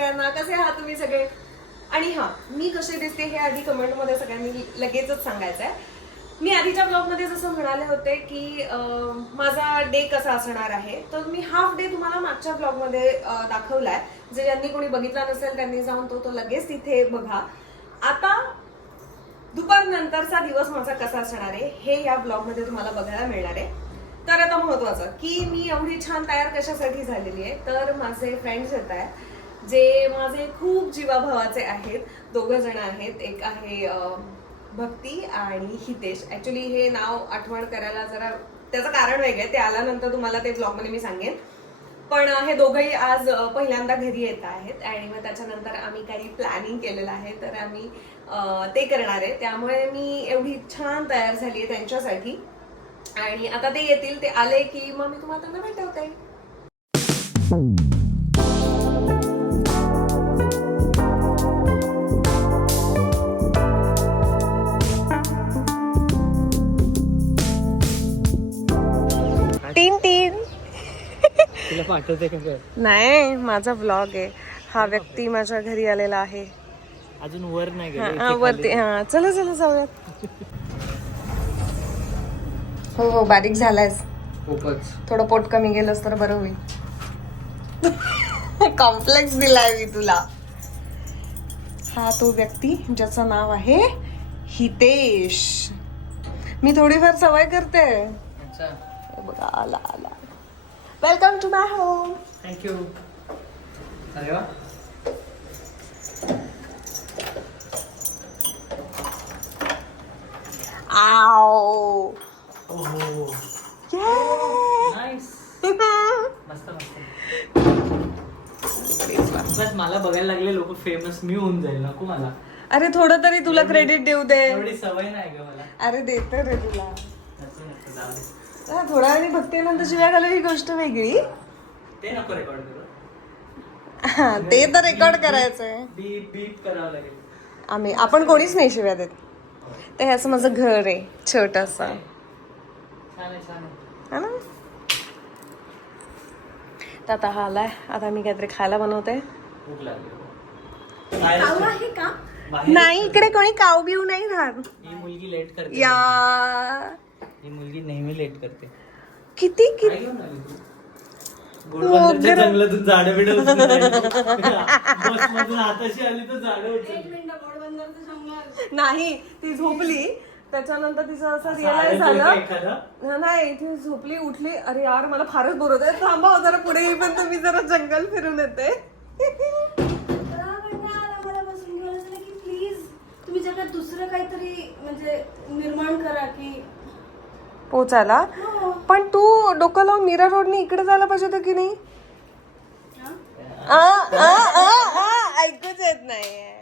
सगळ्यांना कसे आहात तुम्ही सगळे? आणि हा मी कसे दिसते हे आधी कमेंटमध्ये सगळ्यांनी लगेचच सांगायचं आहे. मी आधीच्या ब्लॉगमध्ये जसं म्हणाले होते की माझा डे कसा असणार आहे तर मी हाफ डे तुम्हाला मागच्या ब्लॉगमध्ये दाखवला दाखवलाय. जे ज्यांनी कोणी बघितला नसेल त्यांनी जाऊन तो तो लगेच तिथे बघा. आता दुपारनंतरचा दिवस माझा कसा असणार आहे हे या ब्लॉगमध्ये तुम्हाला बघायला मिळणार आहे. तर आता महत्वाचं की मी एवढी छान तयार कशासाठी झालेली आहे तर माझे फ्रेंड्स येत आहेत. जे माझे खूप जीवाभावाचे आहेत दोघं जण आहेत एक आहे भक्ती आणि हितेश. ऍक्च्युली हे नाव आठवण करायला जरा त्याचं कारण वेगळं आहे ते आल्यानंतर तुम्हाला ते ब्लॉगमध्ये मी सांगेन. पण हे दोघंही आज पहिल्यांदा घरी येत आहेत आणि मग त्याच्यानंतर आम्ही काही प्लॅनिंग केलेलं आहे तर आम्ही ते करणार आहे. त्यामुळे मी एवढी छान तयार झाली आहे त्यांच्यासाठी. आणि आता ते येतील ते आले की मग मी तुम्हाला त्यांना भेटवते. नाही माझा ब्लॉग आहे. हा व्यक्ती माझ्या घरी आलेला आहे. अजून वर नाही हा, हा, वरती हा चला चला जाऊयात. हो हो बारीक झालायस. खूपच. थोडं पोट कमी गेलंस तर बरं होईल. कॉम्प्लेक्स दिलाय मी तुला. हा तो व्यक्ती ज्याचं नाव आहे हितेश. मी थोडीफार सवय करते. अच्छा. बघा आला आला. Welcome to my home thank you अरे वा आव ओहो Yeah. नाईस मस्त मस्त बस मला बघायला लागले लोक फेमस मी होऊन जाईल. नको मला. अरे थोडं तरी तुला क्रेडिट देऊ दे. एवढी सवय नाही ग मला. अरे देते रे तुला. हा, थोड्या वेळी भक्तीनंतर शिव्या घालू ही गोष्ट वेगळी. ते नको रेकॉर्ड करू. हा, ते तर रेकॉर्ड करायचंय. बीप बीप करावं लागेल. आम्ही आपण कोणीच नाही शिव्या देत. ते हे असं माझं घर आहे छोटस. छान आहे छान आहे. है ना? तर आता हा आलाय. आता मी काहीतरी खायला बनवते. भूक लागली बाहेर आहे का? बाहेर नाही इकडे कोणी काव बिव नाही राहत. ही मुलगी लेट करते. या. मुलगी नेहमी लेट करते किती किती काय घेऊन आली तू? गोडबंदरच्या जंगलातून झाडं बिडं उचलून आली. बसमधून हाताशी आली तर झाडं उचलली. नाही ती झोपली त्याच्यानंतर तिचं असं रिअलाइज झालं एखादं? नाही ती झोपली उठली अरे यार मला फारच बोर होत थांबा हो जरा पुढे येईपर्यंत मी जरा जंगल फिरून येते प्लीज तुम्ही जगात दुसरं काहीतरी म्हणजे निर्माण करा की पोचायला. पण तू डोकं लावून मीरा रोडने इकडे जायला पाहिजे होतं की नाही? हा? आ, आ, आ, आ, ऐकूच येत नाही हे?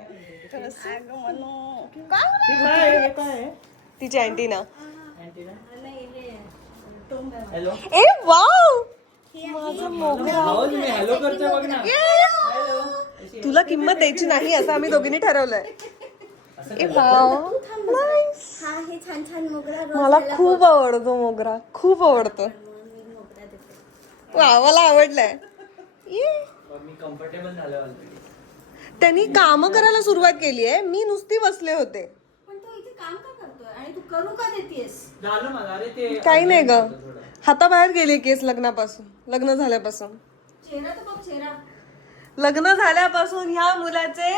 हे? तिची अँटी ना. हे ए वाव! भाऊ तुम्ही हॅलो करतोय बघ ना. तुला किंमत द्यायची नाही असं आम्ही दोघींनी ठरवलंय. ए वाव हा हे छान छान मोगरा रोज मला खूप आवडतो मोगरा. खूप आवडतो. मी मोगरा देते. वा मला आवडलाय. ये. बघ, मी कम्फर्टेबल झालो ऑलरेडी त्यांनी काम करायला सुरुवात केली आहे. मी नुसती बसले होते. पण तू इथे काम का करतोय? आणि तू करू का देतेस? झालं मला. अरे ते काही नाही ग. हाताबाहेर गेले केस लग्नापासून. लग्न झाल्यापासून. चेहरा तर बघ चेहरा. लग्न झाल्यापासून ह्या मुलाचे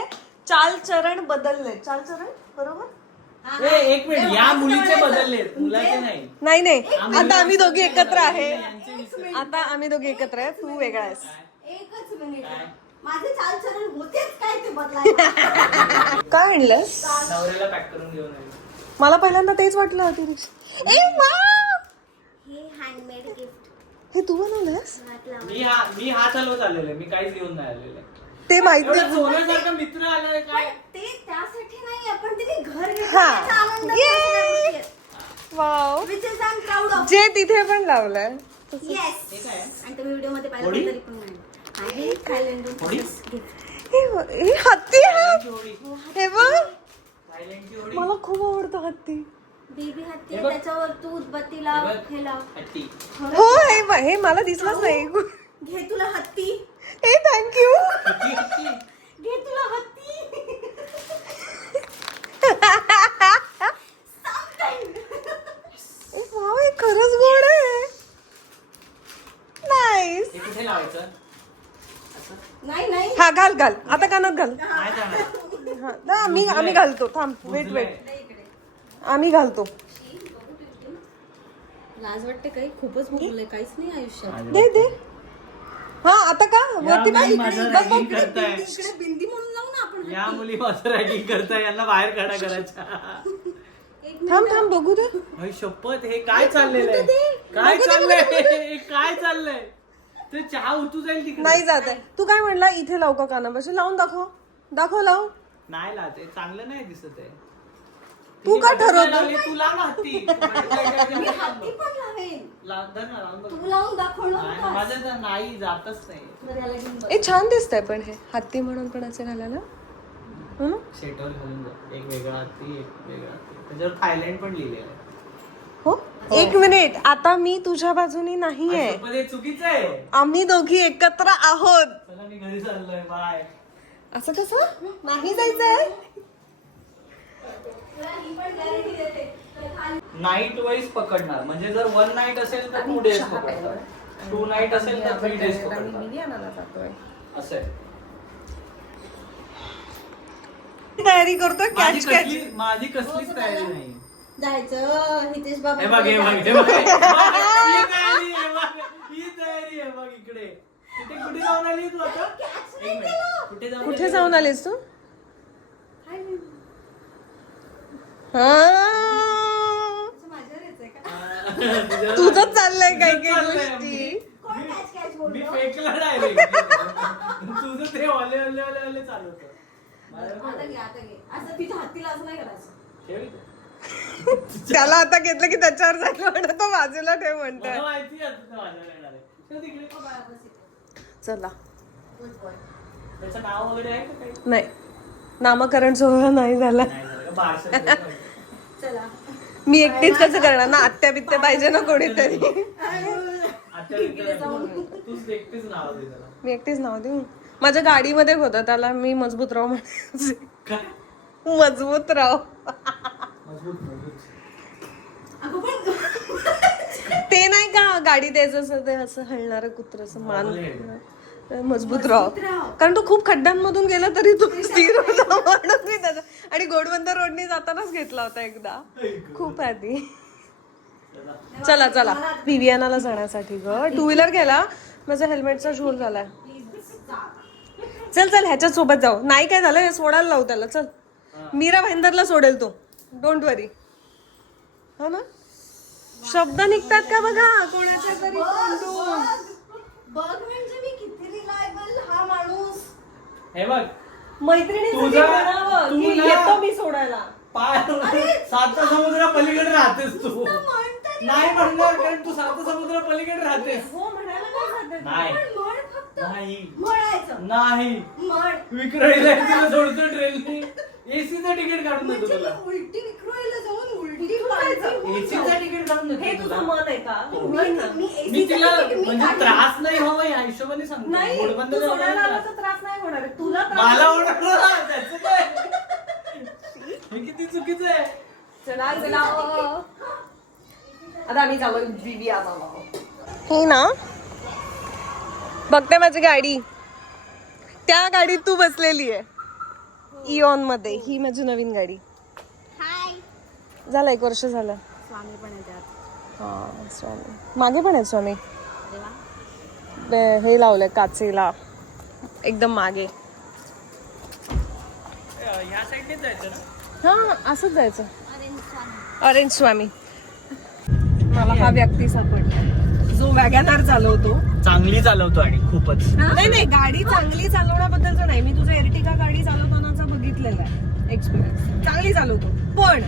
चालचरण बदलले चालचरण? बरोबर? ए, एक मिनिट या मुलीचे बदलले मुलाचे नाही. नाही नाही. आता आम्ही दोघी एकत्र आहे. आता आम्ही दोघी एकत्र आहे तू वेगळा आहेस. एकच मिनिट. माझे चालचरण होतेच काय ते बदलायला? काय आणलंस? नवऱ्याला पॅक करून घेऊन आली. मला पहिल्यांदा तेच वाटलं होती ए वाव! हे हँडमेड गिफ्ट हे तू बनवलंस? मी हा मी हा चालवत आलेलो मी काहीच घेऊन नाही आलेले ते माहिती एवढा सोन्यासारखा मित्र आलाय काय ते त्यासाठी नाही आपण तिने घर घेतलं हा. त्याचा आनंद Yay! Wow which is I am proud of जे तिथे पण लावलंय येस काय? आणि तुम्ही व्हिडिओमध्ये पाहिलं होडी? तरी पण नाही. आहे होडी? हे हे हत्ती हे? बघ. थायलंडची होडी मला खूप आवडतं हत्ती. बेबी हत्ती हे आहे. त्याच्यावर तू उदबत्ती लाव हे बघ. हे लाव. हत्ती. हो हे हे मला दिसलंच नाही. घे तुला हत्ती. ए थँक्यू घे तुला हत्ती. खरंच गोड आहे. नाईस नाही नाही. हा घाल घाल. आता कानात घाल. नाही आम्ही आम्ही घालतो. थांब वेट वेट आम्ही घालतो. लाज वाटते काही? खूपच काहीच नाही आयुष्यात. दे दे. हा आता का? वरती बघ, बघ, ragging करताय. इकडे बिंदी म्हणून लावू ना आपण या मुली माझं रॅगिंग करताय यांना बाहेर काढा करायच्या थांब थांब बघू दे. भाई शपथ हे काय चाललेलं आहे काय चाललंय? हे काय चाललंय? ते चहा उतू जाईल तिकडे. नाही जात आहे. तू काय म्हणला? इथे लावू का कानापाशी लावून दाखव. दाखव लाव. नाही ला ते चांगलं नाही दिसत आहे. तू का ठरवतो? तू लाव ना हत्ती मी हाती पण लावेन. तू लावून दाखवणार नाही, का? माझं तर नाही जातच नाही. ए छान दिसतंय पण हे. हत्ती म्हणून पण असं घालायला. हो? ना? सेटवर घालून जा एक वेगळा हत्ती एक वेगळा हत्ती त्याच्यावर थायलंड पण लिहिलेलं आहे हो. एक मिनिट. आता मी तुझ्या बाजूनी नाहीये. हे चुकीचं आहे. आम्ही दोघी एकत्र आहोत. चला मी घरी चाललोय. बाय असं कसं? नाही जायचंय तुला ही पण guarantee देते. तर खाली नाईट वाईज पकडणार. म्हणजे जर वन नाईट असेल तर टू डेज पकडणार. टू नाईट असेल तर थ्री डेज पकडणार. असं आहे. तयारी करतोय माझी कॅच कॅच कसली माझी कसलीच तयारी नाही. जायचं हितेश बाबा हे बघ हे बघ हे बघ. हे ही तयारी आहे बघ. ही तयारी आहे बघ इकडे. कुठे कुठे जाऊन आली तू आता? कुठे जाऊन कुठे आली? जाऊन आलीस तू. हा. तुझं? हा, चाललंय काही चाललंय. गोष्टी मी? फेकला डायरेक्ट तुझं ते चालू होतं आता घे आता घे असं तिच्या हातीला असं नाही करायचं ठेव इथे. त्याला आता घेतलं की त्याच्यावर जायला म्हणत तो बाजूला ठेव मला म्हणतोय माहिती आहे आता ते माझ्यावर येणार आहे. ठेव तिकडे. हो बाळा, बस इथे. चला Good boy. त्याचं नाव वगैरे आहे का काही नाही नामकरण सोहळा नाही झाला नाही झालं का? मी एकटीच कसं करणार? ना आत्या बित्या पाहिजे ना कोणीतरी. मी एकटीच नाव देऊ? माझ्या गाडीमध्ये होतं त्याला मी मजबूत राव म्हणायचे. काय मजबूत राव मजबूत. मजबूत अगं पण ते नाही का गाडी द्यायचं असं ते असं हलणारं कुत्र असं मान मजबूत राव कारण तो खूप खड्ड्यांमधून गेला तरी तो स्थिर होता म्हणून मी त्याचा आणि गोडबंदर रोडनी जातानाच घेतला होता एकदा. खूप आधी. चला चला. विवियानाला जाण्यासाठी ग. टू व्हीलर गेला माझा हेल्मेटचा झोल झालाय. चल चल ह्याच्याच सोबत जाऊ. नाही काय झालं हे सोडायला लावू त्याला. चल. मीरा भाईंदरला सोडेल तो. डोंट वरी हो ना? शब्द निघतात का बघा? कोणाच्या तरी तोंडून बघ म्हणजे मी किती रिलायबल हा माणूस हे बघ. मैत्रिणीसाठी तुझा- म्हणावं की तुला- येतो मी सोडायला. पाय सात समुद्र पलीकडे राहतेस तू. म्हणतात नाही. म्हणणार कारण तू सात समुद्र पलीकडे राहतेस. हो म्हणायला काय जाते नाही. पण म्हण फक्त. नाही. म्हणायचं. नाही. म्हण. विक्रोळीला तुला सोडतो ट्रेनने एसीचं तिकीट काढून देतो म्हणजे तुला. मी उलटी तिकीट काढून हे देतो तुझं तुला. मन आहे का? हो. मी मी मी AC चं तिला तिकीट मी म्हणजे काढलं. त्रास नाही हवा या हिशोबाने सांगतो. नाही घोडबंद तू जाऊन सोडायला आला त्रास. तर त्रास नाही होणार आहे. तुला त्रास मला होणार. ना, त्याचं काय? हे किती चुकीचं आहे. चला चला. आता आम्ही चालू हे ना बघते माझी गाडी. त्या गाडीत तू बसलेली आहे. इऑनमध्ये ही माझी नवीन गाडी. झालं एक वर्ष झालं. स्वामी पण आहे त्यात. हा स्वामी. मागे पण आहे स्वामी. बे- हे लावलंय काचेला. एकदम मागे. हा असंच जायचं. ऑरेंज स्वामी. मला हा व्यक्ती सापडला. जो वॅगनार चालवतो. चांगली चालवतो आणि खूपच. नाही नाही गाडी चांगली चालवण्याबद्दलचं नाही. मी तुझं एर्टिका गाडी चालवतानाचा बघितलेला आहे. एक्सपिरियन्स चांगली चालवतो. पण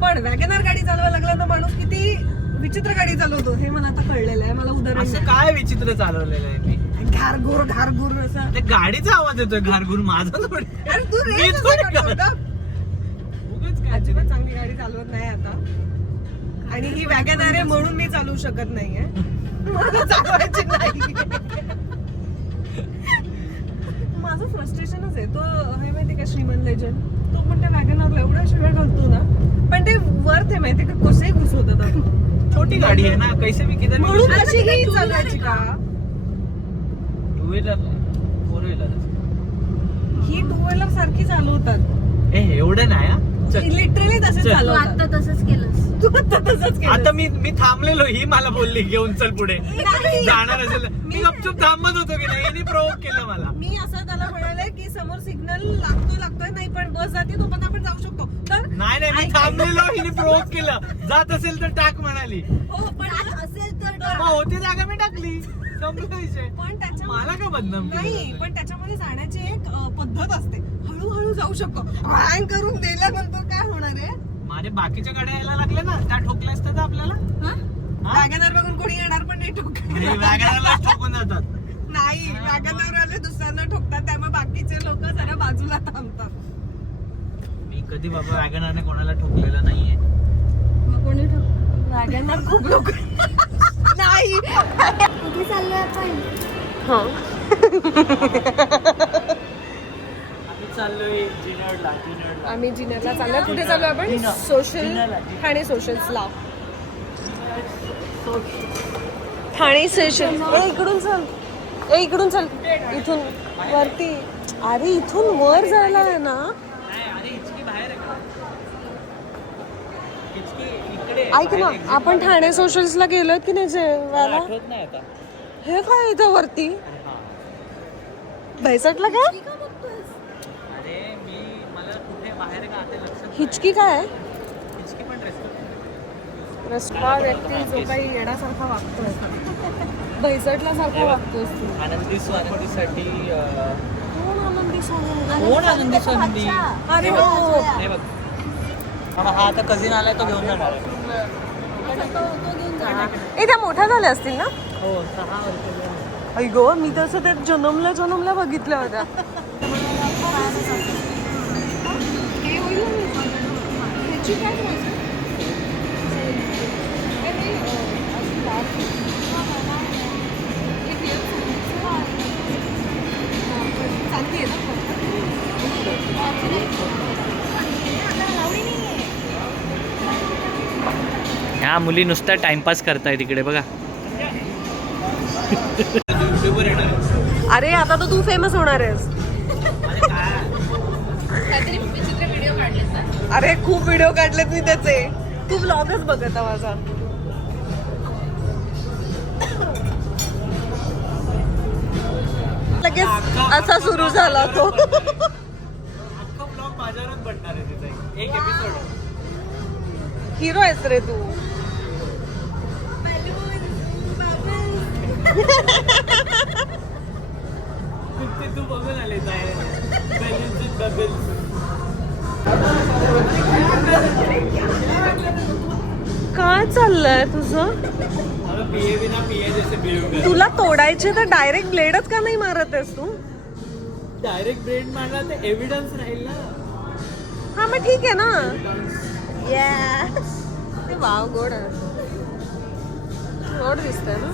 पण वॅगनार गाडी चालवायला लागला तर माणूस किती विचित्र गाडी चालवतो हे मला आता कळलेलं आहे मला उदाहरण असं काय विचित्र चालवलेलं आहे मी. घारघोर घारघोर असं. ते गाडीचा आवाज येतोय घारघुर माझा थोडी. अरे तू मी रेस थोडी असं करतो का? उगाच काय? अजिबात चांगली गाडी चालवत नाही आता. आणि ही वॅगनार आहे म्हणून मी चालवू शकत नाहीये. मला चालवायची नाही. माझं फ्रस्ट्रेशनच आहे. तो हे माहिती का श्रीमंत लेजंड तो पण त्या वॅगनारला एवढ्या शिव्या घालतो ना पण ते वर्थ आहे माहिती का? कसे घुसवतात आपण. छोटी गाडी आहे ना कैसे मी किधर म्हणून अशी ही चालवायची का? टू व्हीलर फोर व्हीलर ही टू व्हीलर सारखी चालवतात. ए एवढं नाही हा. लिटरली तसे चल. आता तसंच केलंस. तू आता तसंच केलं. आता मी मी थांबलेलो ही मला बोलली घेऊन चल पुढे. जाणार असेल. मी गपचूप थांबत होतो की नाही प्रोवोक केलं मला. मी असं त्याला म्हणाले की समोर सिग्नल लागतोय लागतोय नाही पण बस जाते तो पण आपण जाऊ शकतो तर नाही नाही मी. थांबलेलो हिने प्रोवोक केलं. जात असेल तर टाक म्हणाली. हो पण असेल तर मग होती जागा मी टाकली. संपला विषय पण त्याच्या मला का बदनाम केलं नाही जातं? पण त्याच्यामध्ये जाण्याची एक अ, पद्धत असते. हळूहळू जाऊ शकतो. हँग करून दिल्यानंतर काय होणार आहे? माझ्या बाकीच्या गाड्या यायला लागल्या ना त्या ठोकल्या असतात आपल्याला. हा? वॅगनर बघून कोणी येणार पण नाही ठोकायला वागायला ठोकून जातात. नाही वॅगनर आले दुसऱ्यांना ठोकतात. त्यामुळे बाकीचे लोक जरा बाजूला थांबतात. कधी बाबा वॅगनारने कोणाला ठोकलेलं नाहीये. मग कोणी वॅगनर खूप लोक नाही. कुठे चाललोय आपण? आम्ही चाललोय जिनरला जिनरला. आम्ही जिनेरला चाललोय. कुठे चाललोय आपण. सोशल जिनाला. ठाणे सोशल्सला ठाणे सोशल ए इकडून चल. ए इकडून चल. इथून वरती. अरे इथून वर जायला आहे ना नाही अरे हिचकी बाहेर आहे का हिचकी इकडे आहे, ऐक ना आपण ठाणे सोशल्सला गेलोय की नाही जेवायला आठवत नाही आता. हे काय इथं वरती? भैसटला काय अरे मी मला कुठे बाहेर आहे का आता लक्षात नाही. हिचकी काय आहे? हिचकी पण रेस्टॉरंट रस्ता व्यक्ती जो काही येण्यासारखा वागतोय. भैसटला सारखा वागतोय तू. आनंदी स्वानंदीसाठी कोण आनंदी सोडून कोण आनंदी स्वानंदी? अरे हो. नाही बघ पण हा आता कझिन आलाय तो घेऊन जाणार आहे. ए त्या मोठ्या झाल्या असतील ना? हो सहा वर्ष ऐ गो मी तसं त्या जन्मल्या जन्मल्या बघितल्या होत्या. ह्या मुली नुसत्या टाइमपास करतायत इकडे बघा. अरे आता तर तू फेमस होणार आहेस. अरे खूप व्हिडिओ काढलेत मी त्याचे. तू व्लॉगच बघत माझा लगेच असा सुरू झाला तो. अख्खा ब्लॉग माझ्यावरच बनणार आहे तिचा एक एपिसोड हिरो आहेस रे तू. ते तू बघून आले बबल्स काय चाललंय तुझं? अगं पिए बिना पिए जैसे बिहेव कर तुला तोडायचे तर डायरेक्ट ब्लेडच का नाही मारत आहेस तू? डायरेक्ट ब्रेड मारला तर एव्हिडन्स राहील ना. हा मग ठीक आहे ना. ते वाव गोड आहे. गोड दिसतंय ना.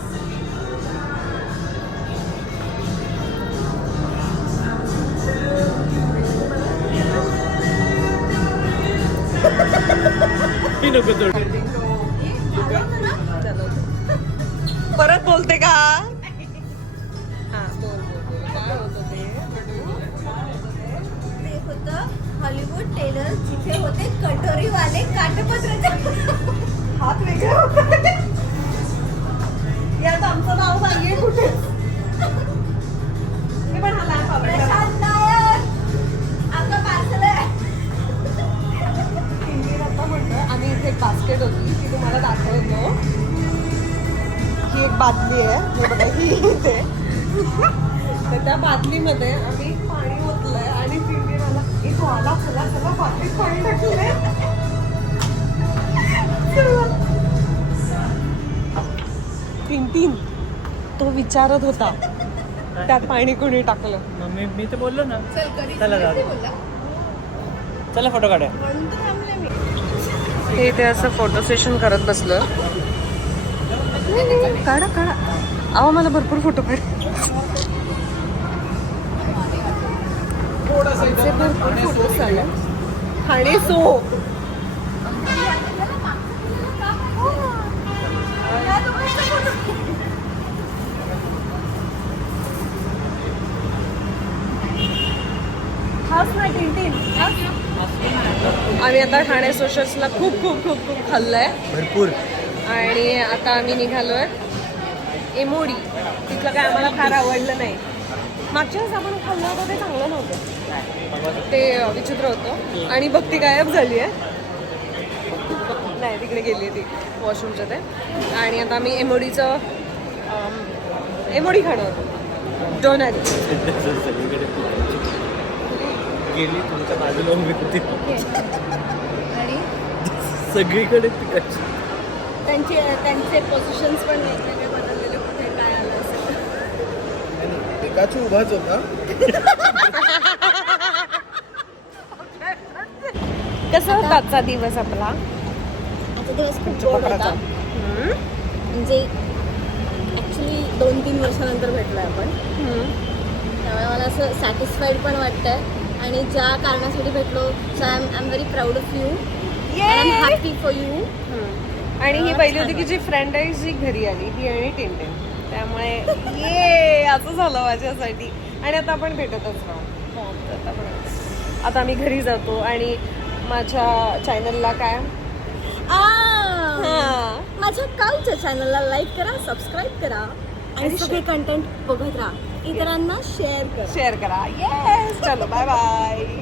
नको तोड परत बोलते का? बादली आहे. हे बघा ही इथे. तर त्या बादलीमध्ये आम्ही पाणी ओतलंय आणि तिने मला तो आला चला चला बादलीत पाणी टाकलंय. तीन तीन तो विचारत होता त्यात पाणी कोणी टाकलं? मी मी तर बोललो ना. चल चला जाऊ फोटो काढूया. म्हणून तर थांबले मी. हे इथे असं फोटो सेशन करत बसलं काढा काढा. अहो मला भरपूर फोटो काढ. भरपूर फोटोज झाले ठाणे सो. आम्ही आता ठाणे सोशल्सला खूप खूप खूप खूप खाल्लंय. भरपूर. आणि आता आम्ही निघालोय एमोडी तिथलं काय आम्हाला फार आवडलं नाही. मागच्या वेळेस आपण खाल्लं होतं ते चांगलं नव्हतं. ते विचित्र होतं. आणि भक्ती गायब झाली आहे. नाही तिकडे गेली ती वॉशरूमच्या ते. आणि आता आम्ही एमोडीचं एमोडी खाणं होतं डोनट. गेली तुमच्या बाजूला सगळीकडे तिकडची. त्यांचे त्यांचे पोझिशन्स पण वेगवेगळे बदललेले कुठे काय आलं असेल एकाची उभाच होता कसा होता आजचा दिवस आपला आता दिवस खूप गोड होता. म्हणजे ॲक्च्युली दोन तीन वर्षानंतर भेटलो आपण हम्म. त्यामुळे मला असं सॅटिस्फाईड पण वाटतंय आणि ज्या कारणासाठी भेटलो so I am I am very proud of you I am! Happy for you. आणि ही पहिली होती की जी फ्रेंड आहे जी घरी आली ही आणि टिंटिन त्यामुळे ये असं झालं माझ्यासाठी. आणि आता आपण भेटतच राहू. आता आपण- आता आम्ही घरी जातो आणि माझ्या चॅनलला काय? हां. माझ्या कालच्या चॅनलला लाईक करा सबस्क्राईब करा. आणि सगळे कंटेंट बघत राहा. इतरांना शेअर करा. शेअर करा. येस चलो बाय बाय